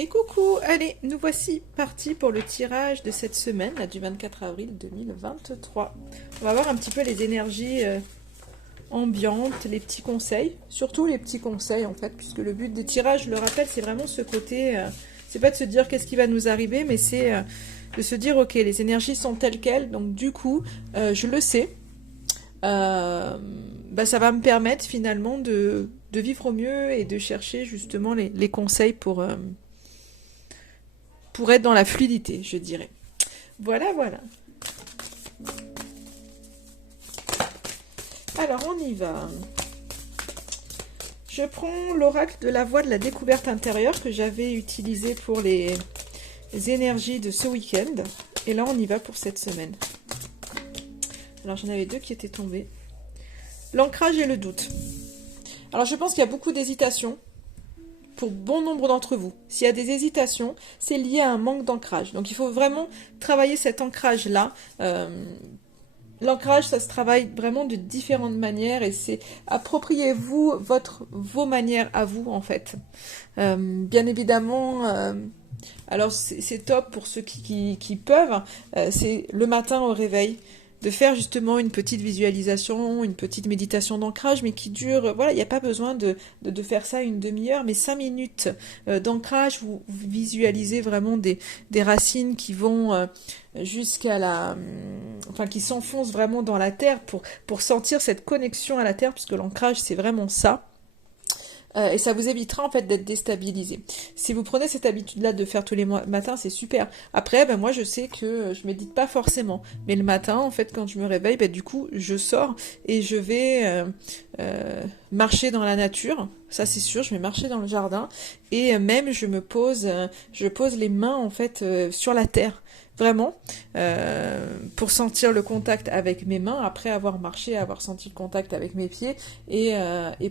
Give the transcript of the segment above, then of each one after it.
Et coucou, allez, nous voici partis pour le tirage de cette semaine, là, du 24 avril 2023. On va voir un petit peu les énergies ambiantes, les petits conseils, surtout les petits conseils en fait, puisque le but des tirages, je le rappelle, c'est vraiment ce côté, c'est pas de se dire qu'est-ce qui va nous arriver, mais c'est de se dire ok, les énergies sont telles quelles, donc du coup, je le sais, ça va me permettre finalement de vivre au mieux et de chercher justement les conseils pour être dans la fluidité, je dirais. Voilà, voilà. Alors, on y va. Je prends l'oracle de la voie de la découverte intérieure que j'avais utilisé pour les énergies de ce week-end. Et là, on y va pour cette semaine. Alors, j'en avais deux qui étaient tombés. L'ancrage et le doute. Alors, je pense qu'il y a beaucoup d'hésitations pour bon nombre d'entre vous. S'il y a des hésitations, c'est lié à un manque d'ancrage. Donc il faut vraiment travailler cet ancrage-là. L'ancrage, ça se travaille vraiment de différentes manières et c'est appropriez-vous vos manières à vous en fait. Bien évidemment, alors c'est top pour ceux qui peuvent, c'est le matin au réveil de faire justement une petite visualisation, une petite méditation d'ancrage, mais qui dure, voilà, il n'y a pas besoin de faire ça une demi-heure, mais 5 minutes d'ancrage, vous visualisez vraiment des racines qui vont jusqu'à enfin qui s'enfoncent vraiment dans la terre pour sentir cette connexion à la terre, puisque l'ancrage c'est vraiment ça. Et ça vous évitera en fait d'être déstabilisé. Si vous prenez cette habitude-là de faire tous les matins, c'est super. Après, moi je sais que je médite pas forcément, mais le matin, en fait, quand je me réveille, du coup, je sors et je vais marcher dans la nature. Ça c'est sûr, je vais marcher dans le jardin et même je pose les mains en fait sur la terre. Vraiment, pour sentir le contact avec mes mains, après avoir marché, avoir senti le contact avec mes pieds, et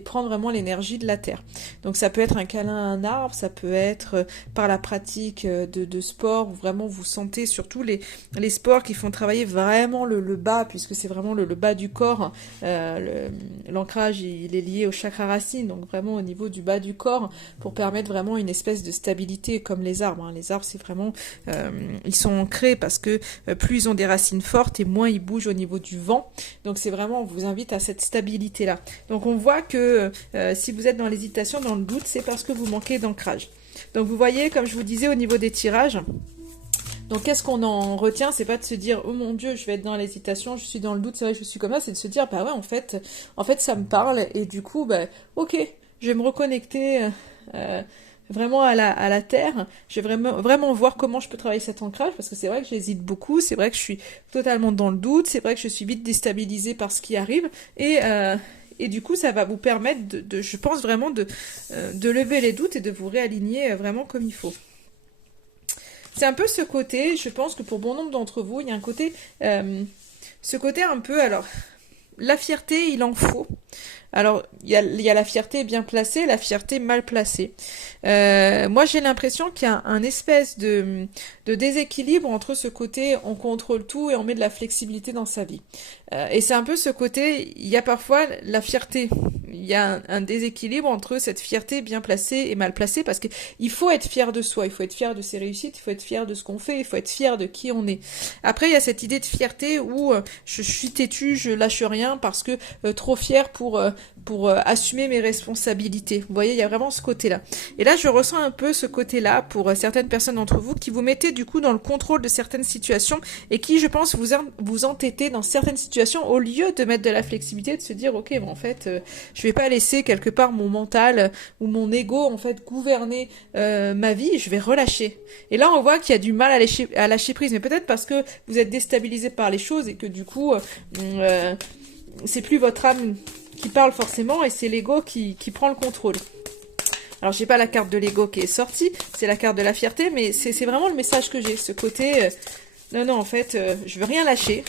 prendre vraiment l'énergie de la terre. Donc ça peut être un câlin à un arbre, ça peut être par la pratique de sport, où vraiment vous sentez surtout les sports qui font travailler vraiment le bas, puisque c'est vraiment le bas du corps. L'ancrage, il est lié au chakra racine, donc vraiment au niveau du bas du corps, pour permettre vraiment une espèce de stabilité, comme les arbres. Hein. Les arbres, c'est vraiment... ils sont ancrés parce que plus ils ont des racines fortes et moins ils bougent au niveau du vent. Donc c'est vraiment, on vous invite à cette stabilité-là. Donc on voit que si vous êtes dans l'hésitation, dans le doute, c'est parce que vous manquez d'ancrage. Donc vous voyez, comme je vous disais, au niveau des tirages, donc qu'est-ce qu'on en retient? C'est pas de se dire oh mon Dieu, je vais être dans l'hésitation, je suis dans le doute, c'est vrai que je suis comme ça, c'est de se dire ouais, en fait ça me parle et du coup ok, je vais me reconnecter vraiment à la terre. Je vais vraiment voir comment je peux travailler cet ancrage, parce que c'est vrai que j'hésite beaucoup, c'est vrai que je suis totalement dans le doute, c'est vrai que je suis vite déstabilisée par ce qui arrive, et du coup, ça va vous permettre je pense vraiment de lever les doutes et de vous réaligner vraiment comme il faut. C'est un peu ce côté, je pense que pour bon nombre d'entre vous, il y a un côté, ce côté un peu, alors, la fierté, il en faut. Alors, il y a la fierté bien placée, la fierté mal placée. Moi, j'ai l'impression qu'il y a un espèce de déséquilibre entre ce côté on contrôle tout et on met de la flexibilité dans sa vie. Et c'est un peu ce côté, il y a parfois la fierté. Il y a un déséquilibre entre cette fierté bien placée et mal placée, parce qu'il faut être fier de soi, il faut être fier de ses réussites, il faut être fier de ce qu'on fait, il faut être fier de qui on est. Après, il y a cette idée de fierté où je suis têtue, je lâche rien parce que trop fier pour assumer mes responsabilités. Vous voyez, il y a vraiment ce côté-là. Et là, je ressens un peu ce côté-là pour certaines personnes d'entre vous qui vous mettez du coup dans le contrôle de certaines situations et qui, je pense, vous entêtez dans certaines situations au lieu de mettre de la flexibilité, de se dire ok, en fait, je vais pas laisser quelque part mon mental ou mon ego en fait gouverner ma vie, je vais relâcher. Et là, on voit qu'il y a du mal à lâcher prise, mais peut-être parce que vous êtes déstabilisé par les choses et que du coup, c'est plus votre âme qui parle forcément et c'est l'ego qui prend le contrôle. Alors j'ai pas la carte de l'ego qui est sortie, c'est la carte de la fierté, mais c'est vraiment le message que j'ai, ce côté non en fait je veux rien lâcher.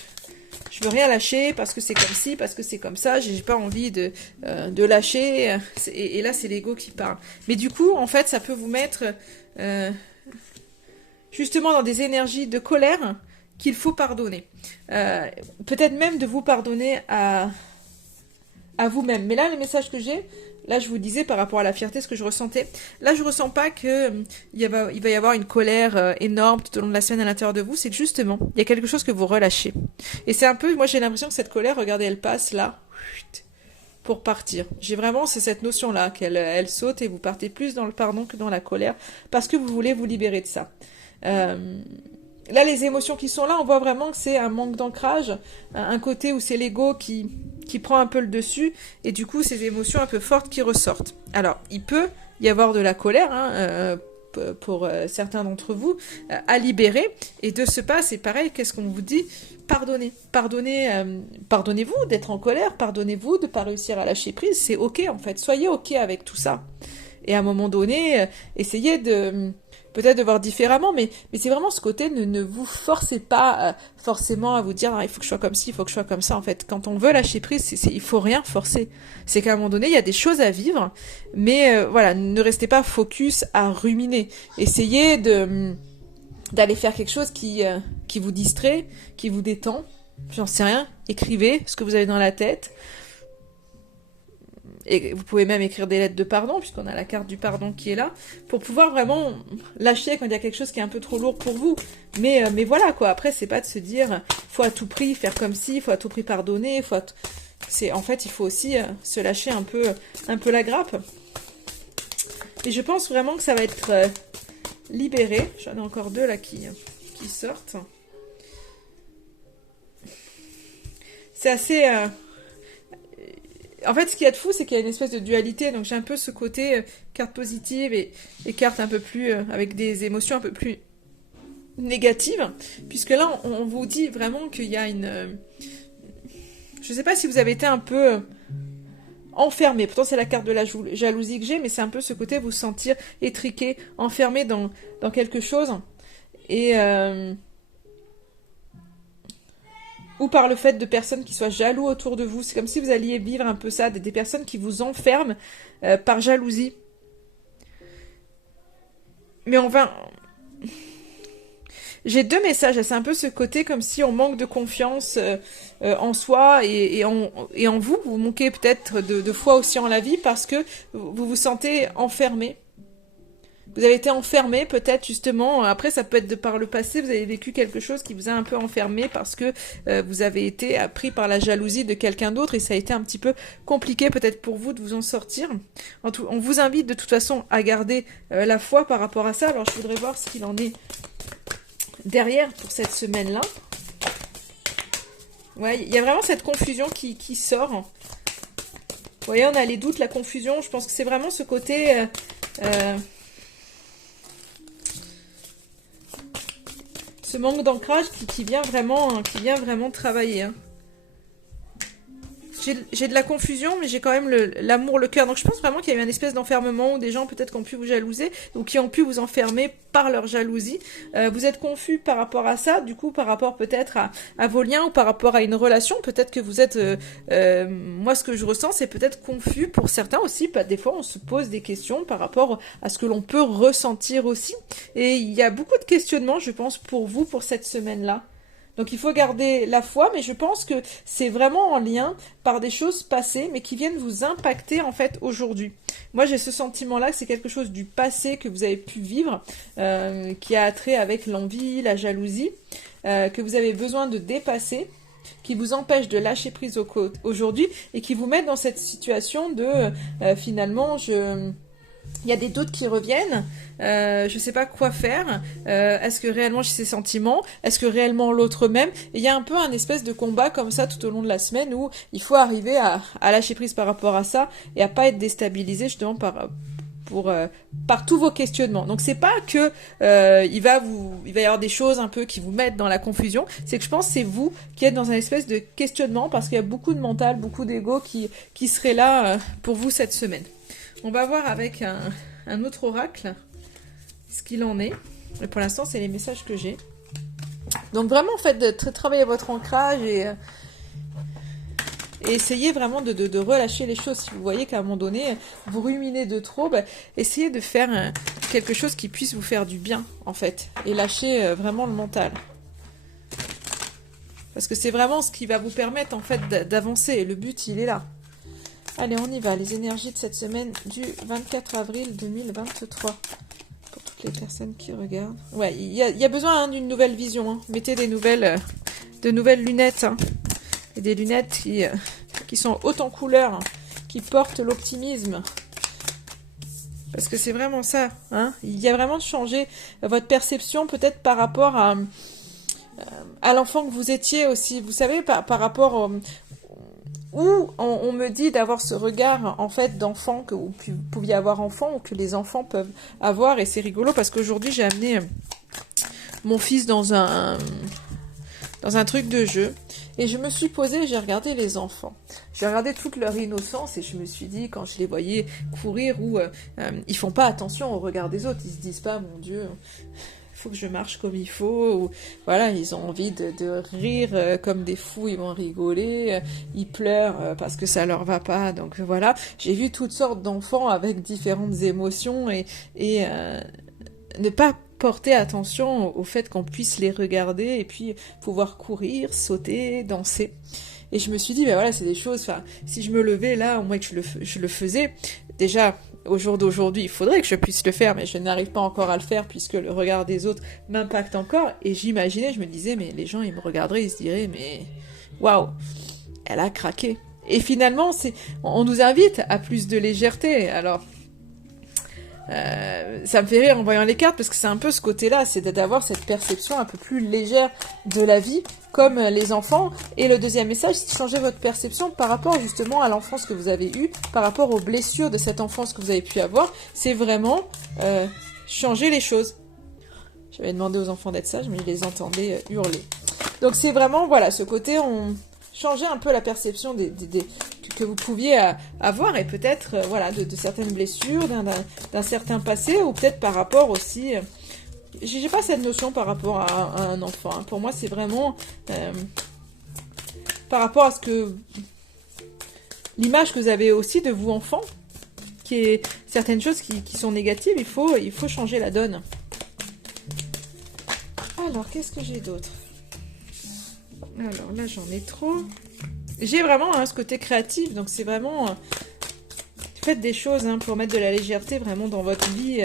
Je veux rien lâcher parce que c'est comme ci, parce que c'est comme ça, j'ai pas envie de lâcher, et là c'est l'ego qui parle. Mais du coup, en fait, ça peut vous mettre justement dans des énergies de colère qu'il faut pardonner. Peut-être même de vous pardonner à vous-même. Mais là, le message que j'ai, là, je vous disais par rapport à la fierté, ce que je ressentais. Là, je ressens pas que il va y avoir une colère énorme tout au long de la semaine à l'intérieur de vous. C'est que justement, il y a quelque chose que vous relâchez. Et c'est un peu, moi, j'ai l'impression que cette colère, regardez, elle passe là, pour partir. J'ai vraiment, c'est cette notion-là, elle saute et vous partez plus dans le pardon que dans la colère, parce que vous voulez vous libérer de ça. Là, les émotions qui sont là, on voit vraiment que c'est un manque d'ancrage, un côté où c'est l'ego qui prend un peu le dessus, et du coup, ces émotions un peu fortes qui ressortent. Alors, il peut y avoir de la colère, pour certains d'entre vous, à libérer, et de ce pas, c'est pareil, qu'est-ce qu'on vous dit? Pardonnez. Pardonnez-vous d'être en colère, pardonnez-vous de ne pas réussir à lâcher prise, c'est ok en fait, soyez ok avec tout ça. Et à un moment donné, essayez de peut-être de voir différemment, mais c'est vraiment ce côté, ne vous forcez pas forcément à vous dire ah, il faut que je sois comme ci, il faut que je sois comme ça. En fait, quand on veut lâcher prise, il faut rien forcer. C'est qu'à un moment donné, il y a des choses à vivre, mais voilà, ne restez pas focus à ruminer. Essayez d'aller faire quelque chose qui vous distrait, qui vous détend. J'en sais rien. Écrivez ce que vous avez dans la tête. Et vous pouvez même écrire des lettres de pardon, puisqu'on a la carte du pardon qui est là, pour pouvoir vraiment lâcher quand il y a quelque chose qui est un peu trop lourd pour vous. Mais voilà, quoi. Après, c'est pas de se dire, faut à tout prix faire comme ci, faut à tout prix pardonner, en fait, il faut aussi se lâcher un peu la grappe. Et je pense vraiment que ça va être libéré. J'en ai encore deux là qui sortent. C'est assez... En fait, ce qu'il y a de fou, c'est qu'il y a une espèce de dualité. Donc j'ai un peu ce côté carte positive et carte un peu plus... avec des émotions un peu plus négatives. Puisque là, on vous dit vraiment qu'il y a une... je sais pas si vous avez été un peu... enfermé. Pourtant, c'est la carte de la jalousie que j'ai, mais c'est un peu ce côté vous sentir étriqué, enfermé dans quelque chose. Et... ou par le fait de personnes qui soient jaloux autour de vous. C'est comme si vous alliez vivre un peu ça, des personnes qui vous enferment par jalousie. Mais on va... J'ai deux messages, c'est un peu ce côté comme si on manque de confiance en soi et en vous. Vous manquez peut-être de foi aussi en la vie parce que vous vous sentez enfermé. Vous avez été enfermé peut-être justement, après ça peut être de par le passé, vous avez vécu quelque chose qui vous a un peu enfermé parce que vous avez été pris par la jalousie de quelqu'un d'autre et ça a été un petit peu compliqué peut-être pour vous de vous en sortir. On vous invite de toute façon à garder la foi par rapport à ça. Alors je voudrais voir ce qu'il en est derrière pour cette semaine-là. Ouais, il y a vraiment cette confusion qui sort. Vous voyez, on a les doutes, la confusion. Je pense que c'est vraiment ce côté... ce manque d'ancrage qui vient vraiment travailler. Hein. J'ai de la confusion, mais j'ai quand même l'amour, le cœur. Donc je pense vraiment qu'il y a eu une espèce d'enfermement où des gens peut-être qui ont pu vous jalouser ou qui ont pu vous enfermer par leur jalousie. Vous êtes confus par rapport à ça, du coup par rapport peut-être à vos liens ou par rapport à une relation. Peut-être que vous êtes... moi ce que je ressens c'est peut-être confus pour certains aussi. Des fois on se pose des questions par rapport à ce que l'on peut ressentir aussi. Et il y a beaucoup de questionnements je pense pour vous pour cette semaine-là. Donc il faut garder la foi, mais je pense que c'est vraiment en lien par des choses passées, mais qui viennent vous impacter en fait aujourd'hui. Moi j'ai ce sentiment-là que c'est quelque chose du passé que vous avez pu vivre, qui a trait avec l'envie, la jalousie, que vous avez besoin de dépasser, qui vous empêche de lâcher prise aujourd'hui, et qui vous met dans cette situation de finalement il y a des doutes qui reviennent, je sais pas quoi faire, est-ce que réellement j'ai ces sentiments, est-ce que réellement l'autre m'aime, et il y a un peu un espèce de combat comme ça tout au long de la semaine où il faut arriver à lâcher prise par rapport à ça et à pas être déstabilisé justement par tous vos questionnements. Donc c'est pas que il va y avoir des choses un peu qui vous mettent dans la confusion, c'est que je pense que c'est vous qui êtes dans un espèce de questionnement parce qu'il y a beaucoup de mental, beaucoup d'ego qui serait là pour vous cette semaine. On va voir avec un autre oracle ce qu'il en est. Mais pour l'instant, c'est les messages que j'ai. Donc vraiment, en fait, de travailler votre ancrage et essayez vraiment de relâcher les choses. Si vous voyez qu'à un moment donné, vous ruminez de trop, essayez de faire quelque chose qui puisse vous faire du bien, en fait. Et lâcher vraiment le mental. Parce que c'est vraiment ce qui va vous permettre, en fait, d'avancer. Et le but, il est là. Allez, on y va. Les énergies de cette semaine du 24 avril 2023. Pour toutes les personnes qui regardent. Ouais, il y a besoin d'une nouvelle vision. Hein. Mettez de nouvelles lunettes. Hein. Et des lunettes qui sont hautes en couleurs, hein, qui portent l'optimisme. Parce que c'est vraiment ça. Hein. Il y a vraiment de changer votre perception peut-être par rapport à l'enfant que vous étiez aussi. Vous savez, par rapport où on me dit d'avoir ce regard en fait d'enfant que vous pouviez avoir enfant ou que les enfants peuvent avoir. Et c'est rigolo parce qu'aujourd'hui j'ai amené mon fils dans un truc de jeu. Et je me suis posée, j'ai regardé les enfants. J'ai regardé toute leur innocence et je me suis dit, quand je les voyais courir, ils font pas attention au regard des autres. Ils se disent pas, mon Dieu, il faut que je marche comme il faut. Ou, voilà, ils ont envie de rire comme des fous, ils vont rigoler. Ils pleurent parce que ça leur va pas. Donc voilà, j'ai vu toutes sortes d'enfants avec différentes émotions et ne pas porter attention au fait qu'on puisse les regarder et puis pouvoir courir, sauter, danser. Et je me suis dit, ben voilà, c'est des choses, enfin, si je me levais là, au moins que je le faisais, déjà, au jour d'aujourd'hui, il faudrait que je puisse le faire, mais je n'arrive pas encore à le faire puisque le regard des autres m'impacte encore. Et j'imaginais, je me disais, mais les gens, ils me regarderaient, ils se diraient, mais waouh, elle a craqué. Et finalement, on nous invite à plus de légèreté. Alors, ça me fait rire en voyant les cartes parce que c'est un peu ce côté-là, c'est d'avoir cette perception un peu plus légère de la vie, comme les enfants. Et le deuxième message, c'est de changer votre perception par rapport justement à l'enfance que vous avez eue, par rapport aux blessures de cette enfance que vous avez pu avoir. C'est vraiment changer les choses. J'avais demandé aux enfants d'être sages, mais ils les entendaient hurler. Donc c'est vraiment, voilà, ce côté, changer un peu la perception que vous pouviez avoir et peut-être voilà de certaines blessures, d'un certain passé ou peut-être par rapport aussi. J'ai pas cette notion par rapport à un enfant. Hein. Pour moi, c'est vraiment par rapport à ce que l'image que vous avez aussi de vous enfant, qui est certaines choses qui sont négatives. Il faut changer la donne. Alors, qu'est-ce que j'ai d'autre? Alors là, j'en ai trop. J'ai vraiment ce côté créatif, donc c'est vraiment... faites des choses pour mettre de la légèreté vraiment dans votre vie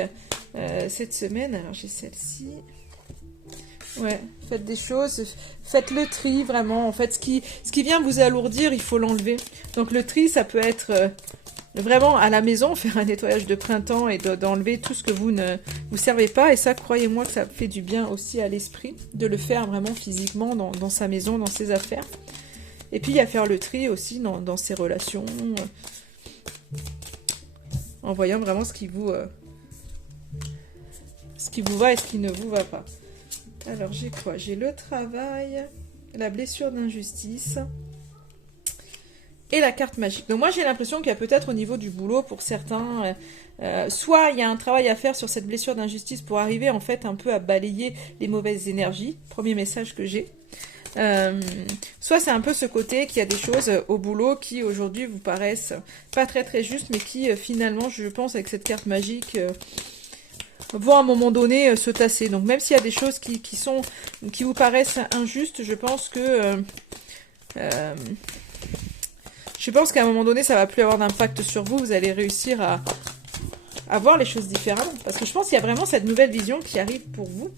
cette semaine. Alors j'ai celle-ci. Ouais, faites des choses, faites le tri vraiment. En fait, ce qui vient vous alourdir, il faut l'enlever. Donc le tri, ça peut être vraiment à la maison, faire un nettoyage de printemps et d'enlever tout ce que vous ne vous servez pas. Et ça, croyez-moi que ça fait du bien aussi à l'esprit, de le faire vraiment physiquement dans sa maison, dans ses affaires. Et puis, il y a faire le tri aussi dans ses relations, en voyant vraiment ce qui vous va et ce qui ne vous va pas. Alors, j'ai quoi? J'ai le travail, la blessure d'injustice et la carte magique. Donc moi, j'ai l'impression qu'il y a peut-être au niveau du boulot, pour certains, soit il y a un travail à faire sur cette blessure d'injustice pour arriver en fait un peu à balayer les mauvaises énergies. Premier message que j'ai. Soit c'est un peu ce côté qu'il y a des choses au boulot qui aujourd'hui vous paraissent pas très très justes, mais qui finalement, je pense, avec cette carte magique, vont à un moment donné se tasser. Donc même s'il y a des choses qui vous paraissent injustes, je pense qu'à un moment donné, ça va plus avoir d'impact sur vous. Vous allez réussir à voir les choses différemment. Parce que je pense qu'il y a vraiment cette nouvelle vision qui arrive pour vous.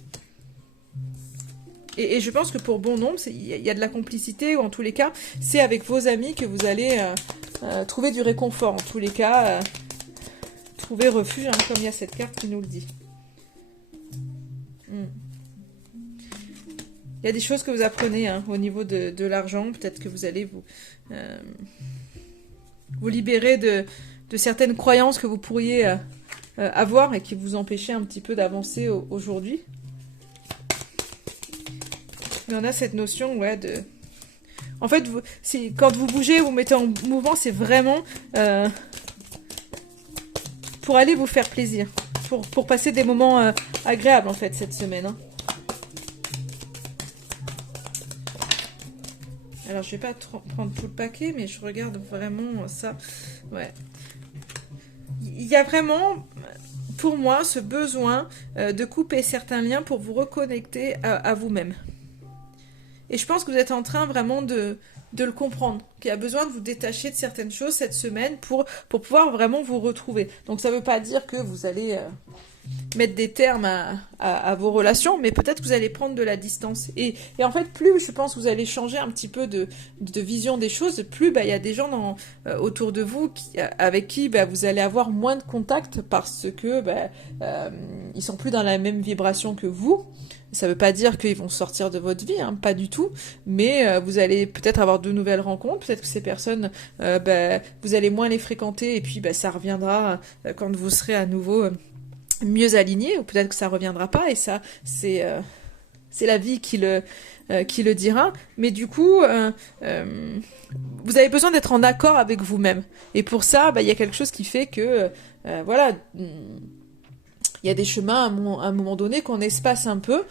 Et je pense que pour bon nombre, il y a de la complicité, ou en tous les cas, c'est avec vos amis que vous allez trouver du réconfort. En tous les cas, trouver refuge, comme il y a cette carte qui nous le dit. Il y a des choses que vous apprenez au niveau de l'argent. Peut-être que vous allez vous libérer de certaines croyances que vous pourriez avoir et qui vous empêchaient un petit peu d'avancer aujourd'hui. Mais on a cette notion, ouais, de... En fait, quand vous bougez, vous mettez en mouvement, c'est vraiment pour aller vous faire plaisir. Pour passer des moments agréables, en fait, cette semaine. Hein. Alors, je vais pas prendre tout le paquet, mais je regarde vraiment ça. Ouais. Il y a vraiment... pour moi, ce besoin de couper certains liens pour vous reconnecter à vous-même. Et je pense que vous êtes en train vraiment de de le comprendre, qui a besoin de vous détacher de certaines choses cette semaine pour pouvoir vraiment vous retrouver. Donc ça ne veut pas dire que vous allez mettre des termes à vos relations, mais peut-être que vous allez prendre de la distance. Et en fait, plus je pense que vous allez changer un petit peu de vision des choses, plus il y a des gens autour de vous avec qui vous allez avoir moins de contact parce que ils sont plus dans la même vibration que vous. Ça ne veut pas dire qu'ils vont sortir de votre vie, hein, pas du tout, mais vous allez peut-être avoir de nouvelles rencontres, peut-être que ces personnes, vous allez moins les fréquenter, et puis ça reviendra quand vous serez à nouveau mieux aligné, ou peut-être que ça reviendra pas, et ça, c'est la vie qui le dira. Mais du coup, vous avez besoin d'être en accord avec vous-même. Et pour ça, il y a quelque chose qui fait que, voilà, il y a des chemins à un moment donné qu'on espace un peu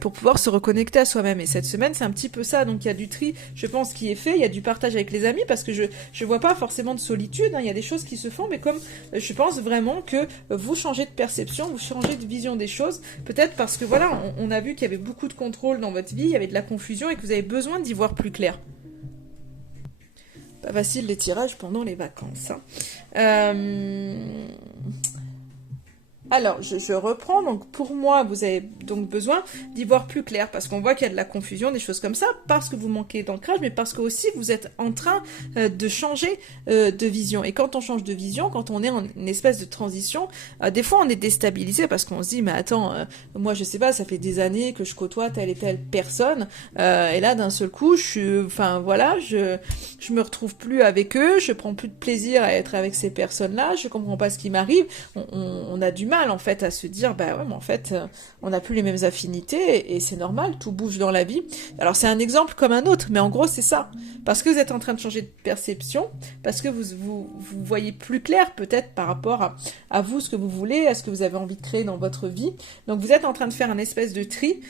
pour pouvoir se reconnecter à soi-même. Et cette semaine, c'est un petit peu ça. Donc il y a du tri, je pense, qui est fait. Il y a du partage avec les amis parce que je vois pas forcément de solitude. Hein. Il y a des choses qui se font, mais comme je pense vraiment que vous changez de perception, vous changez de vision des choses. Peut-être parce que voilà, on a vu qu'il y avait beaucoup de contrôle dans votre vie, il y avait de la confusion et que vous avez besoin d'y voir plus clair. Pas facile les tirages pendant les vacances. Hein. Alors, je reprends. Donc, pour moi, vous avez donc besoin d'y voir plus clair parce qu'on voit qu'il y a de la confusion, des choses comme ça, parce que vous manquez d'ancrage, mais parce que aussi vous êtes en train de changer de vision. Et quand on change de vision, quand on est en une espèce de transition, des fois on est déstabilisé parce qu'on se dit, mais attends, moi je sais pas, ça fait des années que je côtoie telle et telle personne, et là d'un seul coup, je me retrouve plus avec eux, je prends plus de plaisir à être avec ces personnes-là, je comprends pas ce qui m'arrive, on a du mal en fait à se dire ouais mais en fait on n'a plus les mêmes affinités et c'est normal, tout bouge dans la vie. Alors c'est un exemple comme un autre, mais en gros c'est ça, parce que vous êtes en train de changer de perception, parce que vous voyez plus clair peut-être par rapport à vous, ce que vous voulez, à ce que vous avez envie de créer dans votre vie. Donc vous êtes en train de faire un espèce de tri,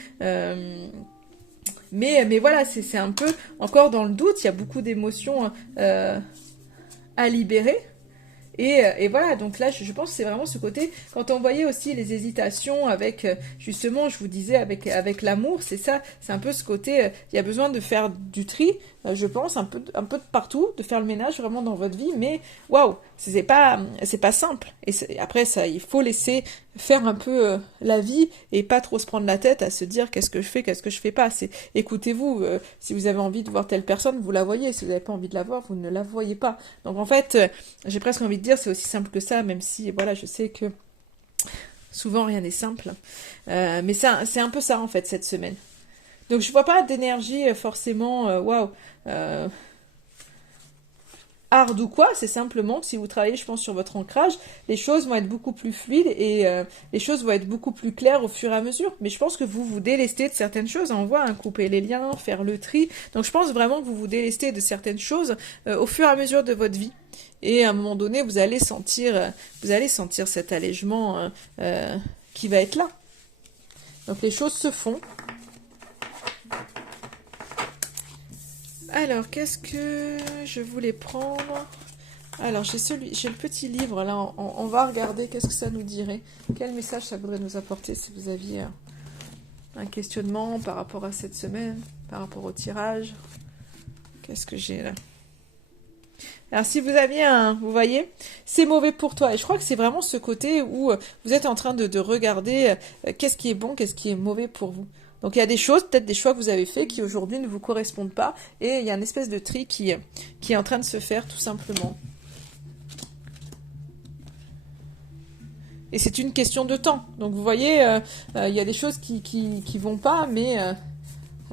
mais voilà, c'est un peu encore dans le doute, il y a beaucoup d'émotions à libérer. Et voilà, donc là, je pense que c'est vraiment ce côté, quand on voyait aussi les hésitations avec, justement, je vous disais, avec l'amour, c'est ça, c'est un peu ce côté, il y a besoin de faire du tri, je pense, un peu de partout, de faire le ménage vraiment dans votre vie, mais waouh, c'est pas simple. Et après, ça, il faut laisser faire un peu la vie et pas trop se prendre la tête à se dire qu'est-ce que je fais, qu'est-ce que je fais pas. Écoutez-vous, si vous avez envie de voir telle personne, vous la voyez, si vous n'avez pas envie de la voir, vous ne la voyez pas. Donc en fait, j'ai presque envie de dire c'est aussi simple que ça, même si voilà, je sais que souvent rien n'est simple, mais c'est un peu ça en fait cette semaine. Donc je vois pas d'énergie forcément waouh, hard ou quoi, c'est simplement que si vous travaillez, je pense, sur votre ancrage, les choses vont être beaucoup plus fluides et les choses vont être beaucoup plus claires au fur et à mesure. Mais je pense que vous vous délestez de certaines choses, on voit, couper les liens, faire le tri. Donc je pense vraiment que vous vous délestez de certaines choses au fur et à mesure de votre vie. Et à un moment donné, vous allez sentir cet allègement qui va être là. Donc les choses se font. Alors, qu'est-ce que je voulais prendre? Alors, j'ai le petit livre, là, on va regarder qu'est-ce que ça nous dirait. Quel message ça voudrait nous apporter si vous aviez un questionnement par rapport à cette semaine, par rapport au tirage. Qu'est-ce que j'ai là? Alors, si vous aviez vous voyez, c'est mauvais pour toi. Et je crois que c'est vraiment ce côté où vous êtes en train de regarder qu'est-ce qui est bon, qu'est-ce qui est mauvais pour vous. Donc il y a des choses, peut-être des choix que vous avez faits qui aujourd'hui ne vous correspondent pas et il y a une espèce de tri qui est en train de se faire tout simplement. Et c'est une question de temps. Donc vous voyez, il y a des choses qui vont pas, mais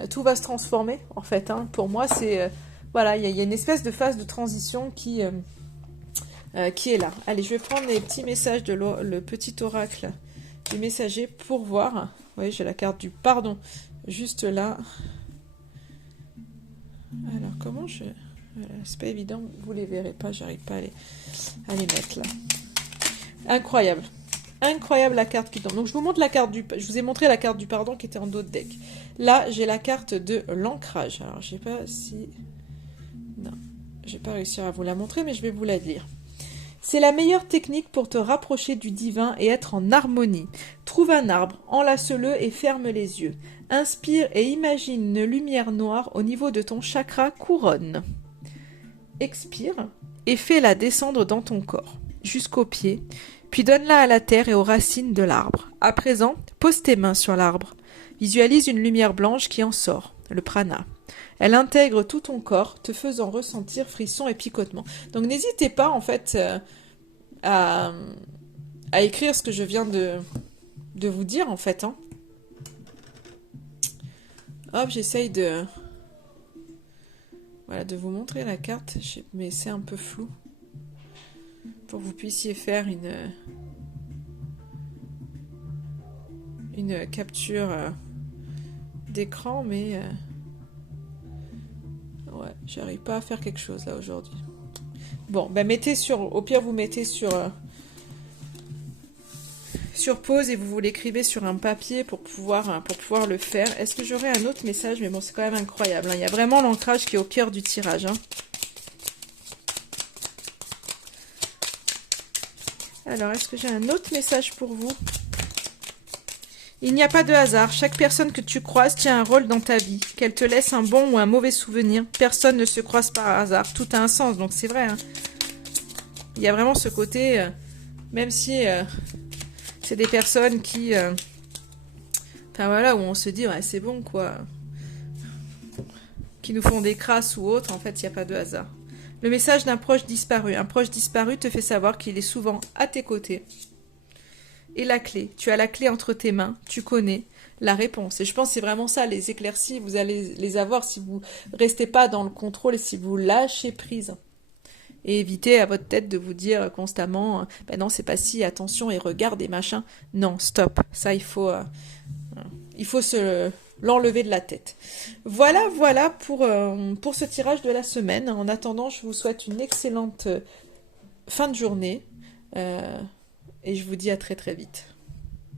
tout va se transformer en fait. Hein. Pour moi, c'est voilà, il y a une espèce de phase de transition qui est là. Allez, je vais prendre les petits messages de le petit oracle du messager pour voir. Vous voyez, j'ai la carte du pardon juste là. Alors, comment je... Voilà, c'est pas évident, vous les verrez pas, j'arrive pas à les mettre là. Incroyable. Incroyable la carte qui tombe. Donc, je vous montre la carte je vous ai montré la carte du pardon qui était en dos de deck. Là, j'ai la carte de l'ancrage. Alors, je sais pas si... Non, je vais pas réussir à vous la montrer, mais je vais vous la lire. C'est la meilleure technique pour te rapprocher du divin et être en harmonie. Trouve un arbre, enlace-le et ferme les yeux. Inspire et imagine une lumière noire au niveau de ton chakra couronne. Expire et fais-la descendre dans ton corps, jusqu'aux pieds, puis donne-la à la terre et aux racines de l'arbre. À présent, pose tes mains sur l'arbre. Visualise une lumière blanche qui en sort, le prana. Elle intègre tout ton corps, te faisant ressentir frissons et picotements. Donc n'hésitez pas en fait à, à écrire ce que je viens de vous dire en fait. Hein. Hop, j'essaye de vous montrer la carte, mais c'est un peu flou. Pour que vous puissiez faire une capture d'écran, mais ouais, j'arrive pas à faire quelque chose là aujourd'hui. Bon, ben au pire vous mettez sur pause et vous l'écrivez sur un papier pour pouvoir le faire. Est-ce que j'aurai un autre message? Mais bon, c'est quand même incroyable. Hein. Il y a vraiment l'ancrage qui est au cœur du tirage. Hein. Alors, est-ce que j'ai un autre message pour vous? Il n'y a pas de hasard. Chaque personne que tu croises tient un rôle dans ta vie. Qu'elle te laisse un bon ou un mauvais souvenir. Personne ne se croise par hasard. Tout a un sens, donc c'est vrai. Hein. Il y a vraiment ce côté, même si c'est des personnes qui... Enfin voilà, où on se dit, ouais, c'est bon, quoi. Qui nous font des crasses ou autres, en fait, il n'y a pas de hasard. Le message d'un proche disparu. Un proche disparu te fait savoir qu'il est souvent à tes côtés. Et la clé. Tu as la clé entre tes mains. Tu connais la réponse. Et je pense que c'est vraiment ça, les éclaircies, vous allez les avoir si vous restez pas dans le contrôle et si vous lâchez prise. Et évitez à votre tête de vous dire constamment, ben non, c'est pas si, attention, et regarde et machin. Non, stop. Ça, il faut l'enlever de la tête. Voilà pour ce tirage de la semaine. En attendant, je vous souhaite une excellente fin de journée et je vous dis à très très vite.